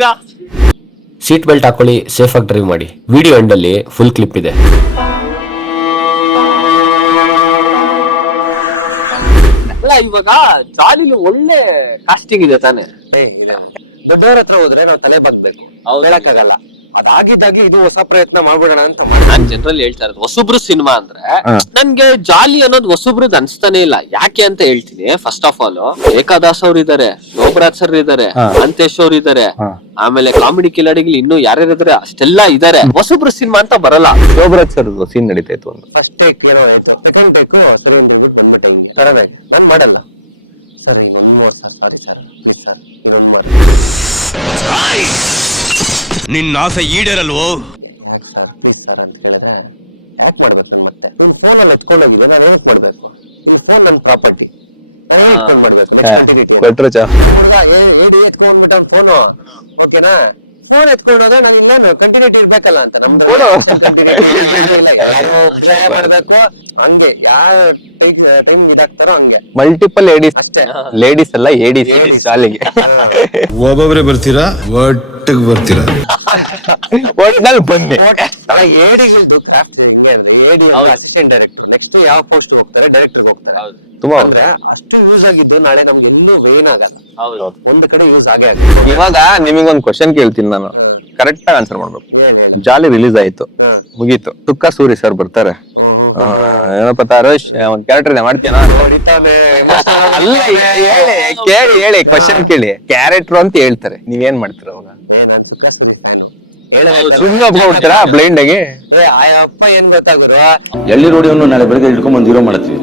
ತಿರ್ಗಾ. Seat belt ಹಾಕೊಳ್ಳಿ, safe ಆಗಿ ಡ್ರೈವ್ ಮಾಡಿ. ವಿಡಿಯೋ ಎಂಡ್ ಅಲ್ಲಿ ಫುಲ್ ಕ್ಲಿಪ್ ಇದೆ. ಅಲ್ಲ ಇವಾಗ ಜಾಲಿಲಿ ಒಳ್ಳೆ ಕಾಸ್ಟಿಂಗ್ ಇದೆ ತಾನೆ. ದೊಡ್ಡವ್ರ ಹತ್ರ ಹೋದ್ರೆ ನಾವು ತಲೆ ಬಾಗ್ಬೇಕು, ಹೇಳಕ್ಕಾಗಲ್ಲ. ಅದಾಗಿದ್ದಾಗಿ ಇದು ಹೊಸ ಪ್ರಯತ್ನ ಮಾಡ್ಬಿಡೋಣ ಅಂತ ನಾನ್ ಜನರಲ್ ಹೇಳ್ತಾ ಇರೋದು ಹೊಸಬ್ರು ಸಿನಿಮಾ ಅಂದ್ರೆ ನನ್ಗೆ ಜಾಲಿ ಅನ್ನೋದು ಹೊಸಬ್ರದ್ ಅನ್ಸ್ತಾನೆ ಇಲ್ಲ. ಯಾಕೆ ಅಂತ ಹೇಳ್ತೀನಿ. ಫಸ್ಟ್ ಆಫ್ ಆಲ್ ಏಕಾದಾಸ್ ಅವ್ರು ಇದಾರೆ, ಶೋಭರಾಜ್ ಸರ್ ಇದಾರೆ, ಅಂತೇಶ್ ಅವ್ರು ಇದಾರೆ, ಆಮೇಲೆ ಕಾಮಿಡಿ ಕಿಲಾಡಿಗಳು ಇನ್ನು ಯಾರ್ಯಾರು ಇದಾರೆ ಅಷ್ಟೆಲ್ಲ ಇದಾರೆ. ಹೊಸಬ್ರು ಸಿನಿಮಾ ಅಂತ ಬರಲ್ಲ. ಶೋಭರಾಜ್ ಸರ್ ಸೀನ್ ನಡೀತಾ ಇತ್ತು ಒಂದು. ಫಸ್ಟ್ ಟೇಕ್ ಏನೋ ಆಯ್ತು, ಸೆಕೆಂಡ್ ಟೇಕ್ ಸರಿ ಅಂತ ಹೇಳ್ಬಿಟ್ಟು ಬಂದ್ಬಿಟ್ಟೆ. ಹಿಂಗೆ ಸರನೇ ನಾನ್ ಮಾಡಲ್ಲ ಸರ್, ಇನ್ನೊಂದು ಮೂರ್ sir, sorry sir, please sir, ಇನ್ನೊಂದು ಮಾಡಿ ನಿನ್ನ ಆಸೆ ಈಡೇರಲ್ವೋ ಸರ್, ಪ್ಲೀಸ್ ಸರ್ ಅಂತ ಕೇಳಿದ್ರೆ ಯಾಕೆ ಮಾಡ್ಬೇಕು ನಾನು? ಮತ್ತೆ ನಿನ್ ಫೋನ್ ಅಲ್ಲಿ ಎತ್ಕೊಂಡೋಗಿಲ್ಲ, ನಾನು ಏನಕ್ಕೆ ಮಾಡ್ಬೇಕು? ನಿನ್ ಫೋನ್ ನನ್ನ ಪ್ರಾಪರ್ಟಿ, ನಾನು ಏನಕ್ಕೆ ಎತ್ಕೊಂಡ್ ಮಾಡ್ಬೇಕು? ಎತ್ಕೊಂಡ್ಬಿಟ್ಟ ಫೋನು, ಓಕೆನಾ? ಫೋನ್ ಎತ್ಕೊಂಡೋದ ನಾನು ಇನ್ನೇನು ಕಂಟಿನ್ಯೂಟಿ ಇರ್ಬೇಕಲ್ಲ ಅಂತ ನಮ್ದು ಮಾಡ್ಬೇಕು. ಹಂಗೆ ಯಾವ ಟೈಮ್ ಇದಾಗ್ತಾರೋ ಹಂಗೆ ಮಲ್ಟಿಪಲ್ ಲೇಡೀಸ್ ಅಷ್ಟೇ, ಲೇಡೀಸ್ ಎಲ್ಲ ಏಡೀಸ್ ಶಾಲೆಗೆ ಒಬ್ಬೊಬ್ರೆ ಬರ್ತೀರಾ, ಒಟ್ಟಿಗೆ ಬರ್ತೀರಾ. ಒಟ್ನಲ್ಲಿ ಬನ್ನಿ. ಏಡಿಗಳದ್ದು ಕ್ರಾಫ್ಟ್ ಹಿಂಗೆ ಅಂದ್ರೆ ಏಡಿ ಅಸಿಸ್ಟೆಂಟ್ ಡೈರೆಕ್ಟರ್, ನೆಕ್ಸ್ಟ್ ಯಾವ ಪೋಸ್ಟ್ ಹೋಗ್ತಾರೆ, ಡೈರೆಕ್ಟರ್ ಹೋಗ್ತಾರೆ. ತುಂಬಾ ಅಂದ್ರೆ ಅಷ್ಟು ಯೂಸ್ ಆಗಿದ್ದು ನಾಳೆ ನಮ್ಗೆ ಎಲ್ಲೂ ವೇನ್ ಆಗಲ್ಲ, ಒಂದ್ ಕಡೆ ಯೂಸ್ ಆಗೇ ಇವಾಗ ನಿಮಗೊಂದು ಕ್ವಶನ್ ಕೇಳ್ತೀನಿ ನಾನು, ಕರೆಕ್ಟ್ ಆಗಿ ಆನ್ಸರ್ ಮಾಡ್ಬೇಕು. ಜಾಲಿ ರಿಲೀಸ್ ಆಯ್ತು, ಮುಗೀತು. ತುಕ್ಕ ಸೂರಿ ಸರ್ ಬರ್ತಾರೆ, ಏನಪ್ಪ ತಾರೋಶ್ ಒಂದ್ ಕ್ಯಾರೆಕ್ಟರ್ ಇದೆ ಮಾಡ್ತೀನಾ? ಅಲ್ಲ ಕೇಳಿ ಹೇಳಿ, ಕ್ವಶನ್ ಕೇಳಿ. ಕ್ಯಾರೆಕ್ಟರ್ ಅಂತ ಹೇಳ್ತಾರೆ, ನೀವೇನ್ ಮಾಡ್ತೀರ ಅವಾಗ? ಸುಮ್ಮನೆ ಒಪ್ಕೊಂಡ್ಬಿಡ್ತೀರಾ ಬ್ಲೈಂಡ್ ಆಗಿ? ಅಪ್ಪ ಏನ್ ಗೊತ್ತಾಗುರು, ಎಳ್ಳಿ ರೋಡಿಯನ್ನು ನಾಳೆ ಬೆಳಗ್ಗೆ ಇಟ್ಕೊಂಡ್ ಬಂದು ಹೀರೋ ಮಾಡ್ತೀವಿ,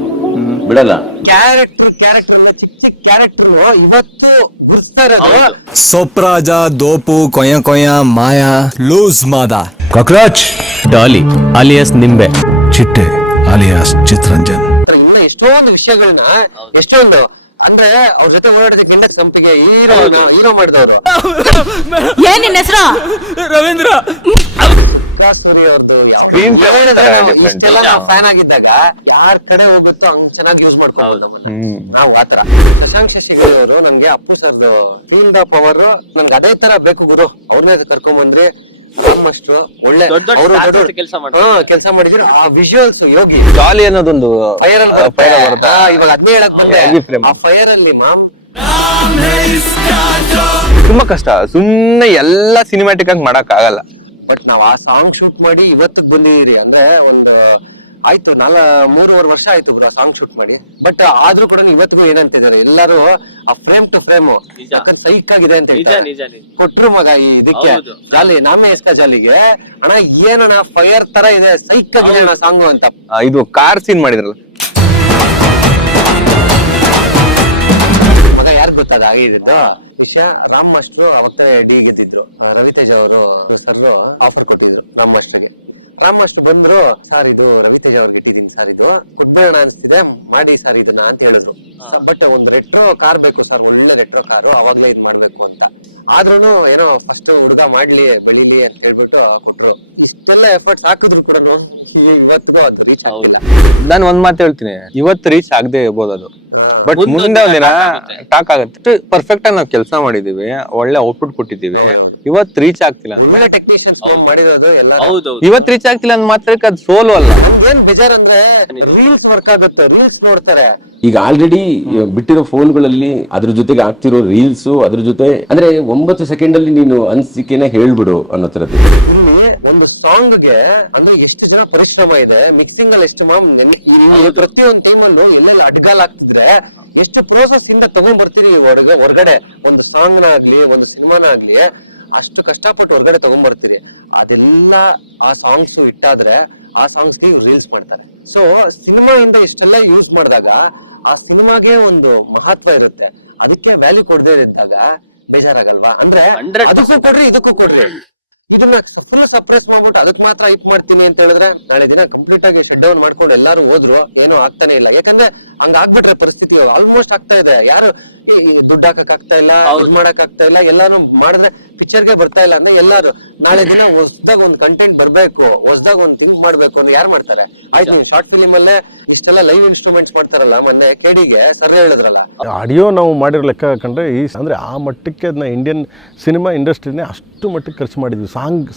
ಬಿಡಲ್ಲ. ಕ್ಯಾರೆಕ್ಟರ್ ಚಿಕ್ಕ ಚಿಕ್ಕ ಕ್ಯಾರೆಕ್ಟರ್ ಇವತ್ತು ಗುರ್ಸ್ತಾ ಇರೋದು. ಸೊಪ್ರಾಜ, ದೋಪು, ಕೊಯ ಕೊಯ, ಮಾಯಾ, ಲೂಸ್ ಮಾದ, ಕಾಕ್ರೋಚ್, ಡಾಲಿ ಅಲಿಯಾಸ್ ನಿಂಬೆ, ಚಿಟ್ಟೆ ಅಲಿಯಾಸ್ ಚಿತ್ರಂಜನ್. ಇನ್ನ ಎಷ್ಟೊಂದು ವಿಷಯಗಳನ್ನ, ಎಷ್ಟೊಂದು ಅಂದ್ರೆ ಅವ್ರ ಜೊತೆ ಓಡಾಡಿದ ಕೆಂಡಕ್ ಸಂಪಿಗೆ ಹೀರೋ ಮಾಡಿದವರು. ಏನ್ ನಿನ್ನ ಹೆಸರು? ರವೀಂದ್ರ ಸೂರಿ ಅವ್ರದ್ದು Screen play ಇಷ್ಟೆಲ್ಲ ನಾವು ಫ್ಯಾನ್ ಆಗಿದ್ದಾಗ ಯಾರ್ ಕಡೆ ಹೋಗುತ್ತೋ ಹಂಗ್ ಚೆನ್ನಾಗಿ ಯೂಸ್ ಮಾಡ್ಕೊಂಡು ನಾವು ಆತರ. ಶಶಾಂಕ್ ಶಶಿಕಲಾ ಅವರು ನನ್ಗೆ ಅಪ್ಪು ಸರ್ದು ಫೀಲ್ ದ ಪವರ್ ನನ್ಗೆ ಅದೇ ತರ ಬೇಕು ಗುರು, ಅವ್ರನ್ನೇ ಕರ್ಕೊಂಡ್ ಬಂದ್ರಿ. ಅಷ್ಟು ಒಳ್ಳೆ ಕೆಲಸ ಮಾಡಿದ್ರು. ಆ ವಿಜುವಲ್ಸ್ ಯೋಗಿ ಜಾಲಿ ಅನ್ನೋದೊಂದು ಫೈರ್ ಬರುತ್ತೆ. ಇವಾಗ ಅದ್ನೇ ಹೇಳಕ್ ಬಂದೆ, ಆ ಫೈರ್ ಅಲ್ಲಿ ಮಾಮ್ ತುಂಬಾ ಕಷ್ಟ. ಸುಮ್ನೆ ಎಲ್ಲಾ ಸಿನಿಮ್ಯಾಟಿಕ್ ಆಗಿ ಮಾಡಕ್ ಆಗಲ್ಲ. ಬಟ್ ನಾವ್ ಆ ಸಾಂಗ್ ಶೂಟ್ ಮಾಡಿ ಇವತ್ತಿಗೆ ಬಂದಿದ್ದೀರಿ ಅಂದ್ರೆ ಒಂದು ಆಯ್ತು 3.5 ವರ್ಷ ಆಯ್ತು ಬ್ರೋ ಸಾಂಗ್ ಶೂಟ್ ಮಾಡಿ. ಬಟ್ ಆದ್ರೂ ಕೂಡ ಇವತ್ತಿಗೂ ಏನಂತಿದ್ದಾರೆ ಎಲ್ಲರೂ, ಆ ಫ್ರೇಮ್ ಟು ಫ್ರೇಮ್ ಸೈಕ್ ಆಗಿದೆ ಅಂತ ಕೊಟ್ರು ಮಗ ಈ ಇದಕ್ಕೆ. ಜಾಲಿ ನಾಮೇ ಎಸ್ಕ ಜಾಲಿಗೆ ಅಣ್ಣ ಏನಣ್ಣ ಫೈರ್ ತರ ಇದೆ, ಸೈಕ್ ಆಗಿದೆ ಅಣ್ಣ ಸಾಂಗು ಅಂತ. ಇದು ಕಾರ್ ಸೀನ್ ಮಾಡಿದ್ರಲ್ಲ ಮಗ, ಯಾರು ಗೊತ್ತಾದ ಆಗಿದ್ದು ವಿಷಯ? ರಾಮ್ ಮಾಸ್ಟ್ರು ಅವತ್ತೇ ಡಿ ಗೆದ್ದಿದ್ರು, ರವಿತೇಜ ಅವರು ಸರ್ ಆಫರ್ ಕೊಟ್ಟಿದ್ರು ರಾಮ್ ಮಾಸ್ಟರ್ಗೆ. ರಾಮ್ ಮಾಸ್ಟರ್ ಬಂದ್ರು, ಸರ್ ಇದು ರವಿತೇಜ ಅವ್ರಿಗೆ ಇಟ್ಟಿದ್ದೀನಿ ಸರ್, ಇದು ಕೊಟ್ಬೇಡ ಅನ್ಸ್ತಿದೆ, ಮಾಡಿ ಸರ್ ಇದನ್ನ ಅಂತ ಹೇಳಿದ್ರು. ಬಟ್ ಒಂದ್ ರೆಟ್ರೋ ಕಾರ್ ಬೇಕು ಸರ್, ಒಳ್ಳೆ ರೆಟ್ರೋ ಕಾರು, ಅವಾಗ್ಲೇ ಇದ್ ಮಾಡ್ಬೇಕು ಅಂತ. ಆದ್ರೂನು ಏನೋ ಫಸ್ಟ್ ಹುಡುಗ ಮಾಡ್ಲಿ ಬೆಳಿಲಿ ಅಂತ ಹೇಳ್ಬಿಟ್ಟು ಕೊಟ್ರು. ಇಷ್ಟೆಲ್ಲ ಎಫರ್ಟ್ಸ್ ಹಾಕಿದ್ರು ಕೂಡ ಇವತ್ತಿಗೂ ಅದು ರೀಚ್ ಆಗಿಲ್ಲ. ನಾನು ಒಂದ್ ಮಾತು ಹೇಳ್ತೀನಿ, ಇವತ್ತು ರೀಚ್ ಆಗದೆ ಇರ್ಬೋದು ಅದು, ಬಟ್ ಮುಂದೆ ಒಂದಿನ ಟಾಕ್ ಆಗುತ್ತೆ. ಪರ್ಫೆಕ್ಟ್ ಆಗಿ ನಾವು ಕೆಲಸ ಮಾಡಿದೀವಿ, ಒಳ್ಳೆ ಔಟ್ಪುಟ್ ಕೊಟ್ಟಿದೀವಿ, ಇವತ್ ರೀಚ್ ಆಗ್ತಿಲ್ಲ. ಒಳ್ಳೆ ಟೆಕ್ನಿಷಿಯನ್ಸ್ ಮಾಡಿರೋದು ಎಲ್ಲ ಇವತ್ ರೀಚ್ ಆಗ್ತಿಲ್ಲ ಅಂದ್ ಮಾತ್ರಕ್ಕೆ ಅದು ಸೋಲು ಅಲ್ಲ. ಏನ್ ಬೇಜಾರ್ ಅಂದ್ರೆ ರೀಲ್ಸ್ ವರ್ಕ್ ಆಗುತ್ತೆ, ರೀಲ್ಸ್ ನೋಡ್ತಾರೆ. ಈಗ ಆಲ್ರೆಡಿ ಬಿಟ್ಟಿರೋ ಫೋನ್ಗಳಲ್ಲಿ ಅದ್ರ ಜೊತೆಗೆ ಆಗ್ತಿರೋ ರೀಲ್ಸ್, ಅದ್ರ ಜೊತೆ ಅಂದ್ರೆ 9 ಸೆಕೆಂಡ್ ಅಲ್ಲಿ ನೀನು ಅನ್ಸಿಕೆನೆ ಹೇಳ್ಬಿಡು ಅನ್ನೋ ತರದ್ದು. ಇಲ್ಲಿ ಒಂದು ಸಾಂಗ್ ಗೆ ಅಂದ್ರೆ ಎಷ್ಟು ಜನ ಪರಿಶ್ರಮ ಇದೆ, ಮಿಕ್ಸಿಂಗ್ ಅಲ್ಲಿ ಎಷ್ಟು ಪ್ರತಿಯೊಂದು ಟೈಮ್ ಅಲ್ಲೂ ಎಲ್ಲೆಲ್ಲ ಅಡ್ಗಾಲ್ ಆಗ್ತಿದ್ರೆ ಎಷ್ಟು ಪ್ರೋಸೆಸ್ ಇಂದ ತಗೊಂಡ್ ಬರ್ತೀರಿ ಹೊರಗಡೆ. ಒಂದು ಸಾಂಗ್ ನ ಆಗ್ಲಿ, ಒಂದು ಸಿನಿಮಾನ ಆಗ್ಲಿ, ಅಷ್ಟು ಕಷ್ಟಪಟ್ಟು ಹೊರಗಡೆ ತಗೊಂಡ್ ಬರ್ತೀರಿ. ಅದೆಲ್ಲ ಆ ಸಾಂಗ್ಸ್ ಇಟ್ಟಾದ್ರೆ ಆ ಸಾಂಗ್ಸ್ ರೀಲ್ಸ್ ಮಾಡ್ತಾರೆ. ಸೊ ಸಿನಿಮಾ ಇಂದ ಇಷ್ಟೆಲ್ಲ ಯೂಸ್ ಮಾಡಿದಾಗ ಆ ಸಿನಿಮಾಗೆ ಒಂದು ಮಹತ್ವ ಇರುತ್ತೆ, ಅದಕ್ಕೆ ವ್ಯಾಲ್ಯೂ ಕೊಡದೇ ಇದ್ದಾಗ ಬೇಜಾರಾಗಲ್ವಾ? ಅಂದ್ರೆ ಅದಕ್ಕೂ ಕೊಡ್ರಿ ಇದಕ್ಕೂ ಕೊಡ್ರಿ, ಇದನ್ನ ಫುಲ್ ಸಪ್ರೆಸ್ ಮಾಡ್ಬಿಟ್ಟು ಅದಕ್ಕೆ ಮಾತ್ರ ಹೈಪ್ ಮಾಡ್ತೀನಿ ಅಂತ ಹೇಳಿದ್ರೆ ನಾಳೆ ದಿನ ಕಂಪ್ಲೀಟ್ ಆಗಿ ಶಟ್ ಡೌನ್ ಮಾಡ್ಕೊಂಡು ಎಲ್ಲಾರು ಹೋದ್ರು ಏನೂ ಆಗ್ತಾನೆ ಇಲ್ಲ. ಯಾಕಂದ್ರೆ ಹಂಗ ಆಗ್ಬಿಟ್ರೆ ಪರಿಸ್ಥಿತಿ ಆಲ್ಮೋಸ್ಟ್ ಆಗ್ತಾ ಇದೆ. ಯಾರು ದುಡ್ಡು ಹಾಕಕ್ ಆಗ್ತಾ ಇಲ್ಲ, ಮಾಡಕ್ ಆಗ್ತಾ ಇಲ್ಲ, ಎಲ್ಲಾನು ಮಾಡಿದ್ರೆ ಪಿಕ್ಚರ್ಗೆ ಬರ್ತಾ ಇಲ್ಲ ಅಂದ್ರೆ ಎಲ್ಲಾರು ನಾಳೆ ದಿನ ಹೊಸದಾಗ ಒಂದು ಕಂಟೆಂಟ್ ಬರ್ಬೇಕು, ಹೊಸದಾಗ ಒಂದು ಥಿಂಕ್ ಮಾಡ್ಬೇಕು ಅಂದ್ರೆ ಯಾರು ಮಾಡ್ತಾರೆ? ಆಯ್ತು, ನೀವು ಶಾರ್ಟ್ ಫಿಲಿಮ್ ಅಲ್ಲೇ ಇಷ್ಟೆಲ್ಲ ಲೈವ್ ಇನ್ಸ್ಟ್ರೂಮೆಂಟ್ಸ್ ಮಾಡ್ತಾರಲ್ಲ, ಮೊನ್ನೆ ಕೆಡಿಗೆ ಸರ್ ಹೇಳಿದ್ರಲ್ಲ, ಆಡಿಯೋ ನಾವು ಮಾಡಿರೋ ಲೆಕ್ಕ ಹಾಕೊಂಡ್ರೆ ಅಂದರೆ ಆ ಮಟ್ಟಕ್ಕೆ ಅದನ್ನ ಇಂಡಿಯನ್ ಸಿನಿಮಾ ಇಂಡಸ್ಟ್ರಿನೇ ಅಷ್ಟು ಮಟ್ಟಕ್ಕೆ ಖರ್ಚು ಮಾಡಿದ್ವಿ.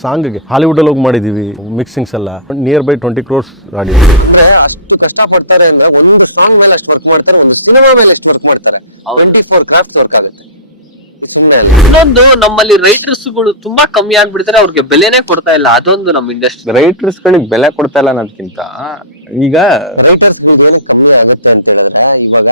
ಸಾಂಗ್ಗೆ ಹಾಲಿವುಡಲ್ಲಿ ಹೋಗಿ ಮಾಡಿದ್ದೀವಿ ಮಿಕ್ಸಿಂಗ್ಸ್ ಎಲ್ಲ, ನಿಯರ್ ಬೈ 20 crores ಆಡಿಯೋ. ಅಷ್ಟು ಕಷ್ಟ ಪಡ್ತಾರೆ ಅಂದ್ರೆ ಒಂದು ಸಾಂಗ್ ಮೇಲೆ ಅಷ್ಟು ವರ್ಕ್ ಮಾಡ್ತಾರೆ, ಒಂದು ಸಿನಿಮಾ ಮೇಲೆ ಎಷ್ಟು ವರ್ಕ್ ಮಾಡ್ತಾರೆ. 24 ಕ್ರಾಫ್ಟ್ ವರ್ಕ್ ಆಗುತ್ತೆ ಸುಮ್ಮನೆ. ಇನ್ನೊಂದು, ನಮ್ಮಲ್ಲಿ ರೈಟರ್ಸ್ ಗಳು ತುಂಬಾ ಕಮ್ಮಿ ಆಗ್ಬಿಡ್ತಾರೆ, ಅವ್ರಿಗೆ ಬೆಲೆನೇ ಕೊಡ್ತಾ ಇಲ್ಲ. ಅದೊಂದು ನಮ್ಮ ಇಂಡಸ್ಟ್ರಿ. ರೈಟರ್ಸ್ ಗಳಿಗೆ ಬೆಲೆ ಕೊಡ್ತಾ ಇಲ್ಲ ಅನ್ನೋದಕ್ಕಿಂತ ಈಗ ರೈಟರ್ಸ್ ಏನಕ್ಕೆ ಕಮ್ಮಿ ಆಗುತ್ತೆ ಅಂತ ಹೇಳಿದ್ರೆ, ಇವಾಗ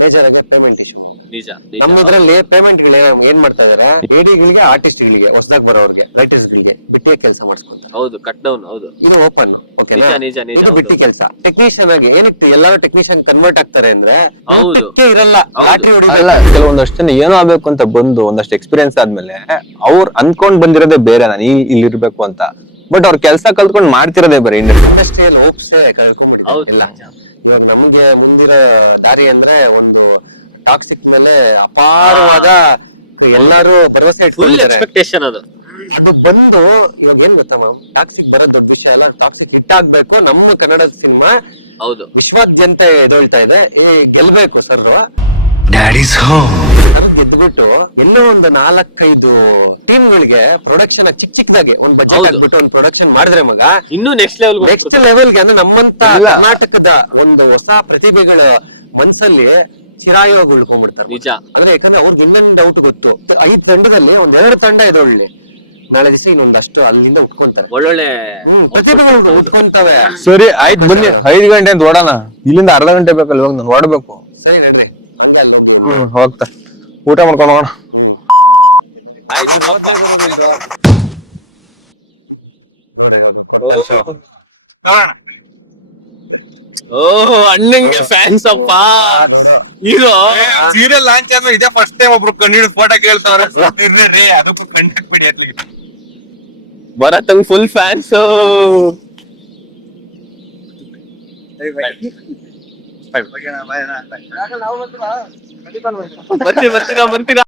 ಮೇಜರ್ ಆಗಿ ಪೇಮೆಂಟ್ ಇಶ್ಯೂ. ನಿಜ. ನಮ್ಮ ಇದ್ರಲ್ಲಿ ಪೇಮೆಂಟ್ ಗಳು ಏನ್ ಮಾಡ್ತಾ ಇದಾರೆ, ಎಡಿಗಳಿಗೆ, ಆರ್ಟಿಸ್ಟ್ ಗಳಿಗೆ, ಹೊಸದಾಗಿ ಬರೋರ್ಗೆ, ರೈಟರ್ಸ್ ಗಳಿಗೆ ಬಿಟ್ಟಿಗೆ ಕೆಲಸ ಮಾಡಿಸ್ಕೊಂತಾರೆ. ಹೌದು, ಕಟ್ ಡೌನ್. ಹೌದು, ಇದು ಓಪನ್. ಓಕೆನಾ? ನಿಜ. ಇದು ಬಿಟ್ಟಿ ಕೆಲಸ. ಟೆಕ್ನಿಷಿಯನ್ ಆಗಿ ಏನಕ್ಕೆ ಎಲ್ಲರೂ ಟೆಕ್ನಿಷಿಯನ್ ಕನ್ವರ್ಟ್ ಆಗ್ತಾರೆ ಅಂದ್ರೆ, ಹೌದು. ಇರಲ್ಲ, ಲಾಟ್ರಿ ಅಲ್ಲ, ಹೊಡಿಬೇಕು. ಕೆಲವೊಂದಷ್ಟು ಜನ ಏನೋ ಆಗ್ಬೇಕು ಅಂತ ಬಂದು ಒಂದಷ್ಟು ಎಕ್ಸ್ಪೀರಿಯನ್ಸ್ ಆದ್ಮೇಲೆ ಅವ್ರು ಅನ್ಕೊಂಡ್ ಬಂದಿರೋದೇ ಬೇರೆ, ನಾನು ಇಲ್ಲಿ ಇರ್ಬೇಕು ಅಂತ. ಬಟ್ ಅವ್ರ ಕೆಲಸ ಕಲ್ತ್ಕೊಂಡ್ ಮಾಡ್ತಿರೋದೇ ಬೇರೆ. ಇಂಡಸ್ಟ್ರಿಯಲ್ ಹೋಪ್ಸೇ ಕಳ್ಕೊಂಡ್ಬಿಟ್ಟಿದೆ ಎಲ್ಲ. ಇವಾಗ ನಮ್ಗೆ ಮುಂದಿರೋ ದಾರಿ ಅಂದ್ರೆ ಒಂದು ಟಾಕ್ಸಿಕ್ ಮೇಲೆ ಅಪಾರವಾದ ಎಲ್ಲಾರು ಭರವಸೆ ಫುಲ್ ಇಟ್ಕೊಂಡಿದ್ದಾರೆ. ಎಕ್ಸ್ಪೆಕ್ಟೇಷನ್ ಅದು. ಅದು ಬಂದು ಇವಾಗ ಏನ್ ಗೊತ್ತಾ ಮ್ಯಾಮ್, ಟಾಕ್ಸಿಕ್ ಬರೋದ್ ದೊಡ್ಡ ವಿಷಯ ಅಲ್ಲ. ಟಾಕ್ಸಿಕ್ ಹಿಟ್ ಆಗ್ಬೇಕು. ನಮ್ಮ ಕನ್ನಡ ಸಿನಿಮಾ ಹೌದು, ವಿಶ್ವಾದ್ಯಂತ ಎದೊಳ್ತಾ ಇದೆ. ಗೆಲ್ಬೇಕು ಸರ್. ಗೆದ್ಬಿಟ್ಟು ಎಲ್ಲೋ ಒಂದು 4-5 ಟೀಮ್ಗಳಿಗೆ ಪ್ರೊಡಕ್ಷನ್ ಚಿಕ್ಕದಾಗಿ ಒಂದು ಬಜೆಟ್ ಹಾಕ್ಬಿಟ್ಟು ಒಂದು ಪ್ರೊಡಕ್ಷನ್ ಮಾಡಿದ್ರೆ ಮಗ, ಇನ್ನೂ ನೆಕ್ಸ್ಟ್ ಲೆವೆಲ್ಗೆ ಅಂದ್ರೆ ನಮ್ಮಂತ ಕರ್ನಾಟಕದ ಒಂದು ಹೊಸ ಪ್ರತಿಭೆಗಳ ಮನ್ಸಲ್ಲಿ ಚಿರಾಯವಾಗಿ ಉಳ್ಕೊಂಡ್ಬಿಡ್ತಾರೆ. ನಿಜ. ಅಂದ್ರೆ ಯಾಕಂದ್ರೆ ಅವ್ರಿಗೆ ಇನ್ನೊಂದು ಡೌಟ್ ಗೊತ್ತು, 5 ತಂಡದಲ್ಲಿ 2 ತಂಡ ಎದೊಳ್ಳಿ ನಾಳೆ ದಿವಸ ಇನ್ನೊಂದಷ್ಟು ಅಲ್ಲಿಂದ ಉಟ್ಕೊಂತಾರೆ. ಒಳ್ಳೊಳ್ಳೆ ಪ್ರತಿಭೆಗಳು ಉಟ್ಕೊಂತವೆ. ಸರಿ ಆಯ್ತು, ಬನ್ನಿ 5 ಗಂಟೆ ಅಂತ ಓಡೋಣ. ಇಲ್ಲಿಂದ ಅರ್ಧ ಗಂಟೆ ಬೇಕಲ್ಲ, ಇವಾಗ ನಾನು ಓಡಬೇಕು. ಸರಿ ನಡ್ರಿ, ಹಂಗೆ ಅಲ್ಲಿ ಹೋಗ್ತೀನಿ. ಹೋಗ್ತಾ ಊಟ ಮಾಡ್ಕೊಂಡು ಹೋಗೋಣ. ಓಹ್, ಅಣ್ಣಂಗೆ ಫ್ಯಾನ್ಸ್ ಅಪ್ಪ. ಇದು ಸೀರಿಯಲ್ ಲಾಂಚ್ ಆದ್ಮೇಲೆ ಇದೇ ಫಸ್ಟ್ ಟೈಮ್ ಒಬ್ರು ಕಂಡಿಡಿದು ಫೋಟೋ ಕೇಳ್ತಾವ್ರೆ. ಅದಕ್ಕೂ ಕಂಡಕ್ಟ್ ಬಿಡಿ ಅತ್ಲಿಗೆ ಭರತಂಗ್ ಫುಲ್ ಫ್ಯಾನ್ಸ್. ಬರ್ತೀರಾ